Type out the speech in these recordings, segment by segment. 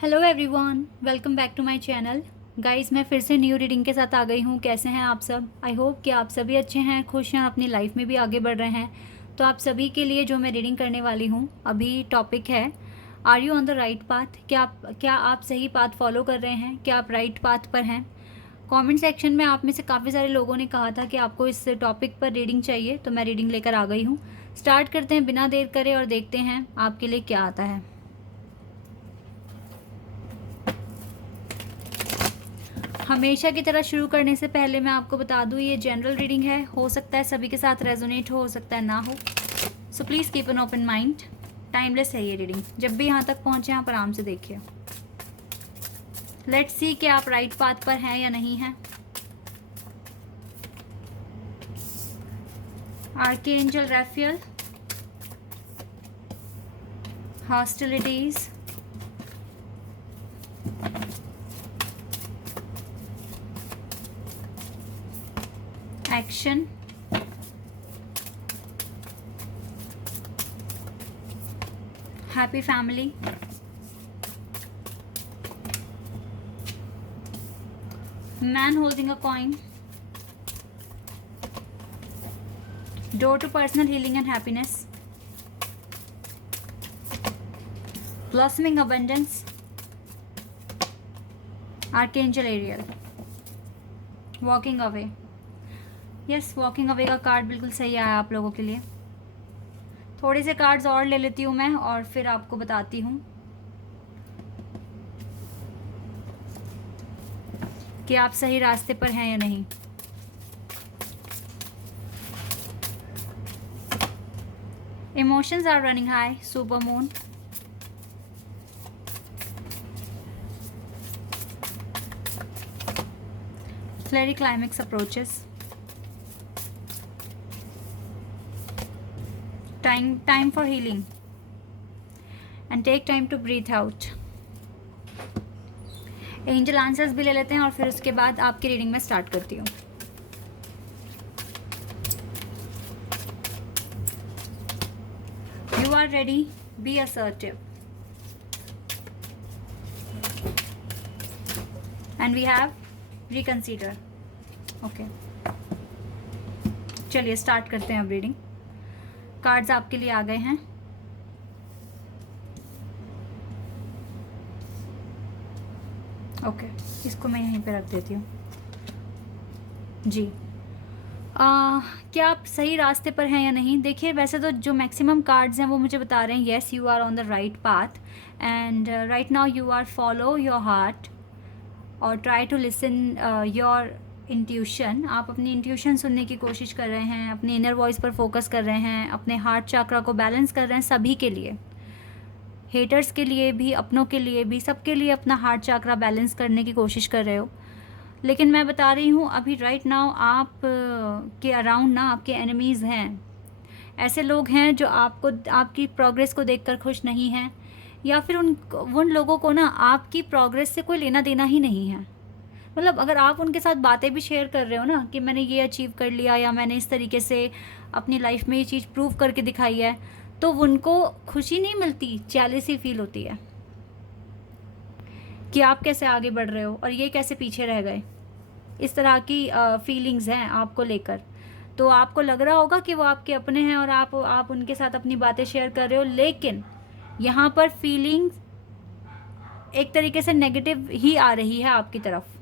Hello everyone, welcome back to my channel. Guys, मैं फिर से न्यू रीडिंग के साथ आ गई हूँ। कैसे हैं आप सब? आई होप कि आप सभी अच्छे हैं, खुश हैं, अपनी लाइफ में भी आगे बढ़ रहे हैं। तो आप सभी के लिए जो मैं रीडिंग करने वाली हूँ अभी टॉपिक है, are you on the right path? क्या आप सही पाथ फॉलो कर रहे हैं? क्या आप राइट पाथ पर हैं? कमेंट सेक्शन में आप में से काफ़ी सारे लोगों ने कहा था कि आपको इस टॉपिक पर रीडिंग चाहिए, तो मैं रीडिंग लेकर आ गई हूँ। स्टार्ट करते हैं बिना देर करे और देखते हैं आपके लिए क्या आता है। हमेशा की तरह शुरू करने से पहले मैं आपको बता दूं, ये जनरल रीडिंग है। हो सकता है सभी के साथ रेजोनेट हो सकता है ना हो। So please keep an open mind. Timeless है ये रीडिंग। जब भी यहाँ तक पहुँचे आप आराम से देखिए। लेट्स सी कि आप राइट पाथ पर हैं या नहीं हैं। Archangel Raphael, hostilities, action, happy family, man holding a coin, door to personal healing and happiness, blossoming abundance, archangel Ariel, walking away। Yes, walking away का कार्ड बिल्कुल सही आया आप लोगों के लिए। थोड़े से कार्ड्स और ले लेती हूँ मैं और फिर आपको बताती हूँ कि आप सही रास्ते पर हैं या नहीं। Emotions are running high, super moon, fiery climax approaches, time for healing and take time to breathe out। Angel answers भी ले लेते हैं और फिर उसके बाद आपकी रीडिंग में स्टार्ट करती हूँ। You are ready, be assertive and we have reconsider. Okay, चलिए स्टार्ट करते हैं अब रीडिंग। कार्ड्स आपके लिए आ गए हैं। ओके, इसको मैं यहीं पे रख देती हूँ जी। क्या आप सही रास्ते पर हैं या नहीं? देखिए, वैसे तो जो मैक्सिमम कार्ड्स हैं वो मुझे बता रहे हैं yes you are on the right path and right now you are follow your heart और try to listen your intuition. आप अपनी इंट्यूशन सुनने की कोशिश कर रहे हैं, अपनी इनर वॉइस पर फोकस कर रहे हैं, अपने हार्ट चक्रा को बैलेंस कर रहे हैं। सभी के लिए, हेटर्स के लिए भी, अपनों के लिए भी, सबके लिए अपना हार्ट चक्रा बैलेंस करने की कोशिश कर रहे हो। लेकिन मैं बता रही हूँ अभी राइट नाउ आप के अराउंड ना आपके एनिमीज़ हैं। ऐसे लोग हैं जो आपको, आपकी प्रोग्रेस को देखकर खुश नहीं हैं, या फिर उन लोगों को ना आपकी प्रोग्रेस से कोई लेना देना ही नहीं है। मतलब अगर आप उनके साथ बातें भी शेयर कर रहे हो ना कि मैंने ये अचीव कर लिया या मैंने इस तरीके से अपनी लाइफ में ये चीज़ प्रूव करके दिखाई है, तो उनको खुशी नहीं मिलती, जेलसी फील होती है कि आप कैसे आगे बढ़ रहे हो और ये कैसे पीछे रह गए। इस तरह की फीलिंग्स हैं आपको लेकर। तो आपको लग रहा होगा कि वो आपके अपने हैं और आप उनके साथ अपनी बातें शेयर कर रहे हो, लेकिन यहाँ पर फीलिंग्स एक तरीके से नेगेटिव ही आ रही है आपकी तरफ।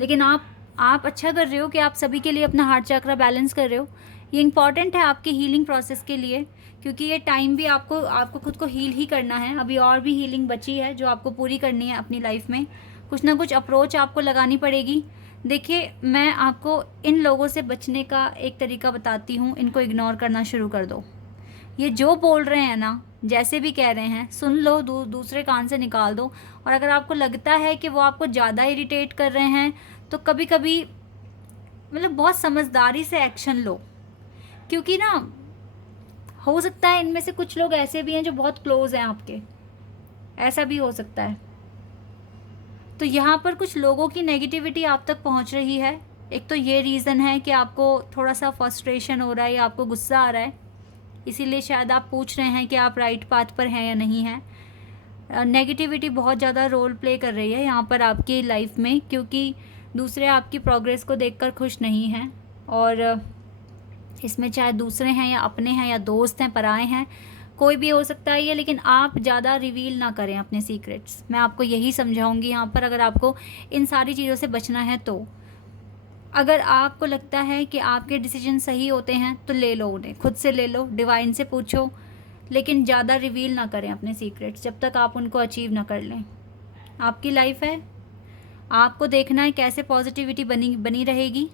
लेकिन आप अच्छा कर रहे हो कि आप सभी के लिए अपना हार्ट चक्रा बैलेंस कर रहे हो। ये इंपॉर्टेंट है आपकी हीलिंग प्रोसेस के लिए, क्योंकि ये टाइम भी आपको खुद को हील ही करना है। अभी और भी हीलिंग बची है जो आपको पूरी करनी है अपनी लाइफ में। कुछ ना कुछ अप्रोच आपको लगानी पड़ेगी। देखिए, मैं आपको इन लोगों से बचने का एक तरीका बताती हूँ। इनको इग्नोर करना शुरू कर दो। ये जो बोल रहे हैं ना, जैसे भी कह रहे हैं, सुन लो, दूसरे कान से निकाल दो। और अगर आपको लगता है कि वो आपको ज़्यादा इरिटेट कर रहे हैं, तो कभी कभी मतलब बहुत समझदारी से एक्शन लो, क्योंकि ना हो सकता है इनमें से कुछ लोग ऐसे भी हैं जो बहुत क्लोज हैं आपके। ऐसा भी हो सकता है। तो यहाँ पर कुछ लोगों की नेगेटिविटी आप तक पहुँच रही है। एक तो ये रीज़न है कि आपको थोड़ा सा फ्रस्ट्रेशन हो रहा है या आपको गुस्सा आ रहा है, इसीलिए शायद आप पूछ रहे हैं कि आप राइट पाथ पर हैं या नहीं हैं। नेगेटिविटी बहुत ज़्यादा रोल प्ले कर रही है यहाँ पर आपकी लाइफ में, क्योंकि दूसरे आपकी प्रोग्रेस को देखकर खुश नहीं हैं। और इसमें चाहे दूसरे हैं या अपने हैं या दोस्त हैं, पराए हैं, कोई भी हो सकता है ये, लेकिन आप ज़्यादा रिवील ना करें अपने सीक्रेट्स। मैं आपको यही समझाऊंगी यहाँ पर, अगर आपको इन सारी चीज़ों से बचना है तो। अगर आपको लगता है कि आपके डिसीजन सही होते हैं तो ले लो उन्हें, खुद से ले लो, डिवाइन से पूछो, लेकिन ज़्यादा रिवील ना करें अपने सीक्रेट्स जब तक आप उनको अचीव ना कर लें। आपकी लाइफ है, आपको देखना है कैसे पॉजिटिविटी बनी रहेगी,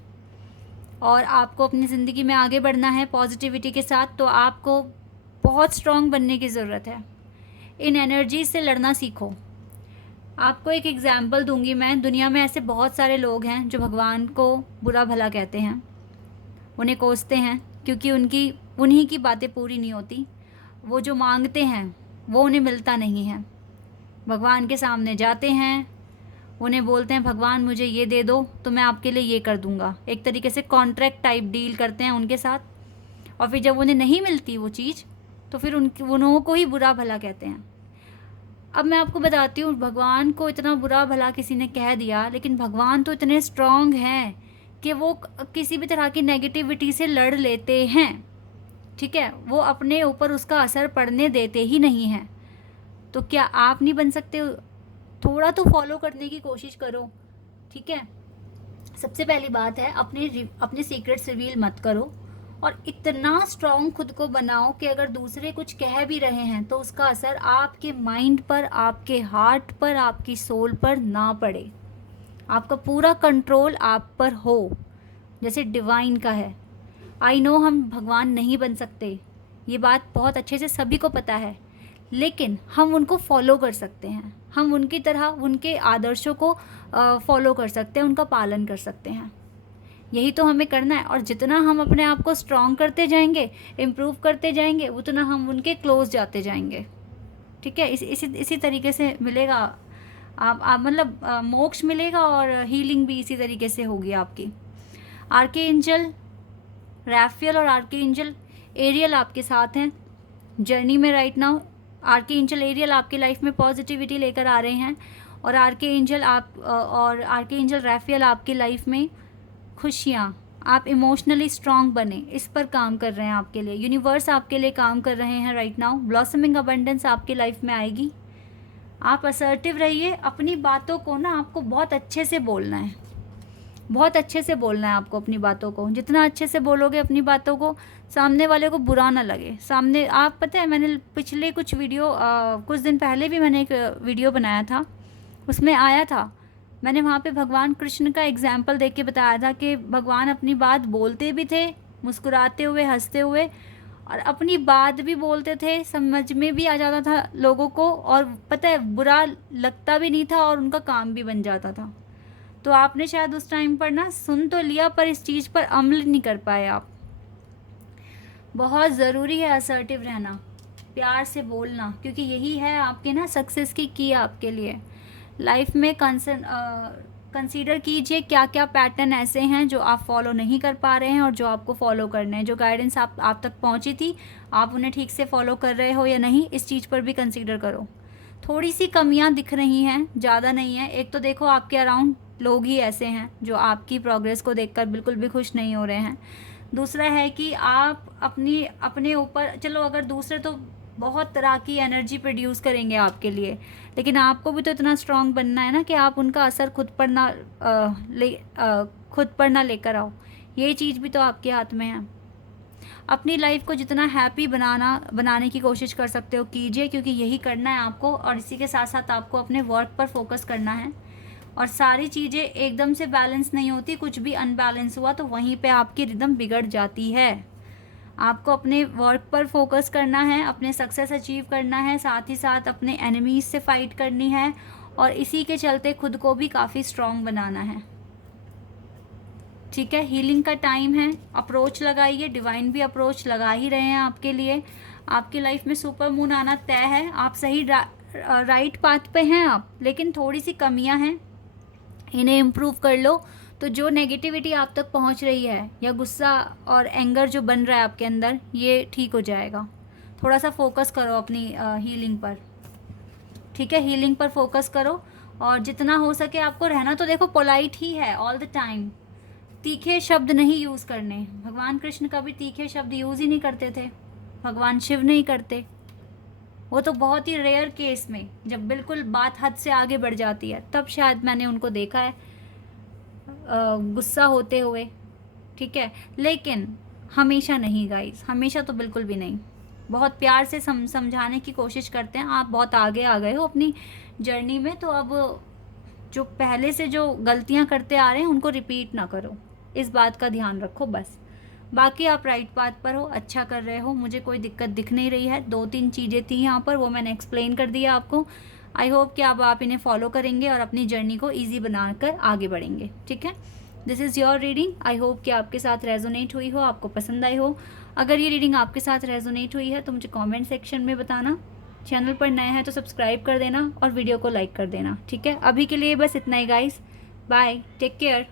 और आपको अपनी ज़िंदगी में आगे बढ़ना है पॉजिटिविटी के साथ। तो आपको बहुत स्ट्रॉन्ग बनने की ज़रूरत है। इन एनर्जी से लड़ना सीखो। आपको एक एग्जाम्पल दूंगी मैं। दुनिया में ऐसे बहुत सारे लोग हैं जो भगवान को बुरा भला कहते हैं, उन्हें कोसते हैं, क्योंकि उन्हीं की बातें पूरी नहीं होती। वो जो मांगते हैं वो उन्हें मिलता नहीं है। भगवान के सामने जाते हैं, उन्हें बोलते हैं भगवान मुझे ये दे दो तो मैं आपके लिए ये कर दूंगा। एक तरीके से कॉन्ट्रैक्ट टाइप डील करते हैं उनके साथ, और फिर जब उन्हें नहीं मिलती वो चीज़ तो फिर उन्हों को ही बुरा भला कहते हैं। अब मैं आपको बताती हूँ, भगवान को इतना बुरा भला किसी ने कह दिया, लेकिन भगवान तो इतने स्ट्रॉन्ग हैं कि वो किसी भी तरह की नेगेटिविटी से लड़ लेते हैं। ठीक है, वो अपने ऊपर उसका असर पड़ने देते ही नहीं हैं। तो क्या आप नहीं बन सकते? थोड़ा तो फॉलो करने की कोशिश करो। ठीक है, सबसे पहली बात है अपने सीक्रेट्स रिवील मत करो, और इतना स्ट्रॉन्ग खुद को बनाओ कि अगर दूसरे कुछ कह भी रहे हैं तो उसका असर आपके माइंड पर, आपके हार्ट पर, आपकी सोल पर ना पड़े। आपका पूरा कंट्रोल आप पर हो, जैसे डिवाइन का है। आई नो हम भगवान नहीं बन सकते, ये बात बहुत अच्छे से सभी को पता है, लेकिन हम उनको फॉलो कर सकते हैं। हम उनकी तरह उनके आदर्शों को फॉलो कर सकते हैं, उनका पालन कर सकते हैं। यही तो हमें करना है। और जितना हम अपने आप को स्ट्रॉन्ग करते जाएंगे, इम्प्रूव करते जाएंगे, उतना हम उनके क्लोज जाते जाएंगे। ठीक है, इसी तरीके से मिलेगा आप मतलब मोक्ष मिलेगा, और हीलिंग भी इसी तरीके से होगी आपकी। आर्के एंजल रैफेल और आर्के एंजल एरियल आपके साथ हैं जर्नी में राइट नाउ। आर्के एंजल एरियल आपकी लाइफ में पॉजिटिविटी लेकर आ रहे हैं, और आर्के एंजल रैफेल आपकी लाइफ में खुशियाँ। आप इमोशनली स्ट्रॉन्ग बने, इस पर काम कर रहे हैं आपके लिए। यूनिवर्स आपके लिए काम कर रहे हैं राइट नाउ। ब्लॉसमिंग अबंडेंस आपकी लाइफ में आएगी। आप असर्टिव रहिए। अपनी बातों को ना आपको बहुत अच्छे से बोलना है, बहुत अच्छे से बोलना है आपको अपनी बातों को। जितना अच्छे से बोलोगे अपनी बातों को, सामने वाले को बुरा ना लगे। सामने आप पता है, मैंने पिछले कुछ दिन पहले भी मैंने एक वीडियो बनाया था, उसमें आया था, मैंने वहाँ पे भगवान कृष्ण का एग्जाम्पल देख के बताया था कि भगवान अपनी बात बोलते भी थे मुस्कुराते हुए, हंसते हुए, और अपनी बात भी बोलते थे, समझ में भी आ जाता था लोगों को, और पता है बुरा लगता भी नहीं था, और उनका काम भी बन जाता था। तो आपने शायद उस टाइम पर ना सुन तो लिया, पर इस चीज़ पर अमल नहीं कर पाए आप। बहुत ज़रूरी है असर्टिव रहना, प्यार से बोलना, क्योंकि यही है आपके ना सक्सेस की की आपके लिए। लाइफ में कंसीडर कीजिए क्या क्या पैटर्न ऐसे हैं जो आप फॉलो नहीं कर पा रहे हैं और जो आपको फॉलो करने हैं। जो गाइडेंस आप तक पहुंची थी, आप उन्हें ठीक से फॉलो कर रहे हो या नहीं, इस चीज़ पर भी कंसीडर करो। थोड़ी सी कमियां दिख रही हैं, ज़्यादा नहीं है। एक तो देखो आपके अराउंड लोग ही ऐसे हैं जो आपकी प्रोग्रेस को देखकर बिल्कुल भी खुश नहीं हो रहे हैं। दूसरा है कि आप अपने ऊपर, चलो अगर दूसरे तो बहुत तरह की एनर्जी प्रोड्यूस करेंगे आपके लिए, लेकिन आपको भी तो इतना स्ट्रांग बनना है ना कि आप उनका असर खुद पर ना लेकर आओ। ये चीज़ भी तो आपके हाथ में है। अपनी लाइफ को जितना हैप्पी बनाने की कोशिश कर सकते हो कीजिए, क्योंकि यही करना है आपको। और इसी के साथ साथ आपको अपने वर्क पर फोकस करना है। और सारी चीज़ें एकदम से बैलेंस नहीं होती, कुछ भी अनबैलेंस हुआ तो वहीं पे आपकी रिदम बिगड़ जाती है। आपको अपने वर्क पर फोकस करना है, अपने सक्सेस अचीव करना है, साथ ही साथ अपने एनिमीज से फाइट करनी है, और इसी के चलते खुद को भी काफ़ी स्ट्रॉन्ग बनाना है। ठीक है, हीलिंग का टाइम है, अप्रोच लगाइए। डिवाइन भी अप्रोच लगा ही रहे हैं आपके लिए। आपकी लाइफ में सुपर मून आना तय है। आप सही राइट पाथ पे हैं आप, लेकिन थोड़ी सी कमियां हैं, इन्हें इम्प्रूव कर लो तो जो नेगेटिविटी आप तक पहुंच रही है या गुस्सा और एंगर जो बन रहा है आपके अंदर, ये ठीक हो जाएगा। थोड़ा सा फोकस करो अपनी हीलिंग पर। ठीक है, हीलिंग पर फोकस करो और जितना हो सके आपको रहना तो देखो पोलाइट ही है ऑल द टाइम, तीखे शब्द नहीं यूज़ करने। भगवान कृष्ण कभी तीखे शब्द यूज़ ही नहीं करते थे, भगवान शिव नहीं करते, वो तो बहुत ही रेयर केस में जब बिल्कुल बात हद से आगे बढ़ जाती है तब शायद मैंने उनको देखा है गुस्सा होते हुए, ठीक है। लेकिन हमेशा नहीं गाइस, हमेशा तो बिल्कुल भी नहीं। बहुत प्यार से समझाने की कोशिश करते हैं। आप बहुत आगे आ गए हो अपनी जर्नी में, तो अब जो पहले से जो गलतियां करते आ रहे हैं उनको रिपीट ना करो, इस बात का ध्यान रखो बस। बाकी आप राइट पाथ पर हो, अच्छा कर रहे हो, मुझे कोई दिक्कत दिख नहीं रही है। 2-3 चीज़ें थी यहाँ पर, वो मैंने एक्सप्लेन कर दिया आपको। आई होप कि अब आप इन्हें फॉलो करेंगे और अपनी जर्नी को ईजी बनाकर आगे बढ़ेंगे, ठीक है। This is your reading. I hope कि आपके साथ रेजोनेट हुई हो, आपको पसंद आई हो। अगर ये रीडिंग आपके साथ रेजोनेट हुई है तो मुझे कमेंट सेक्शन में बताना। चैनल पर नए हैं तो सब्सक्राइब कर देना और वीडियो को लाइक कर देना, ठीक है। अभी के लिए बस इतना ही गाइस, बाय, टेक केयर।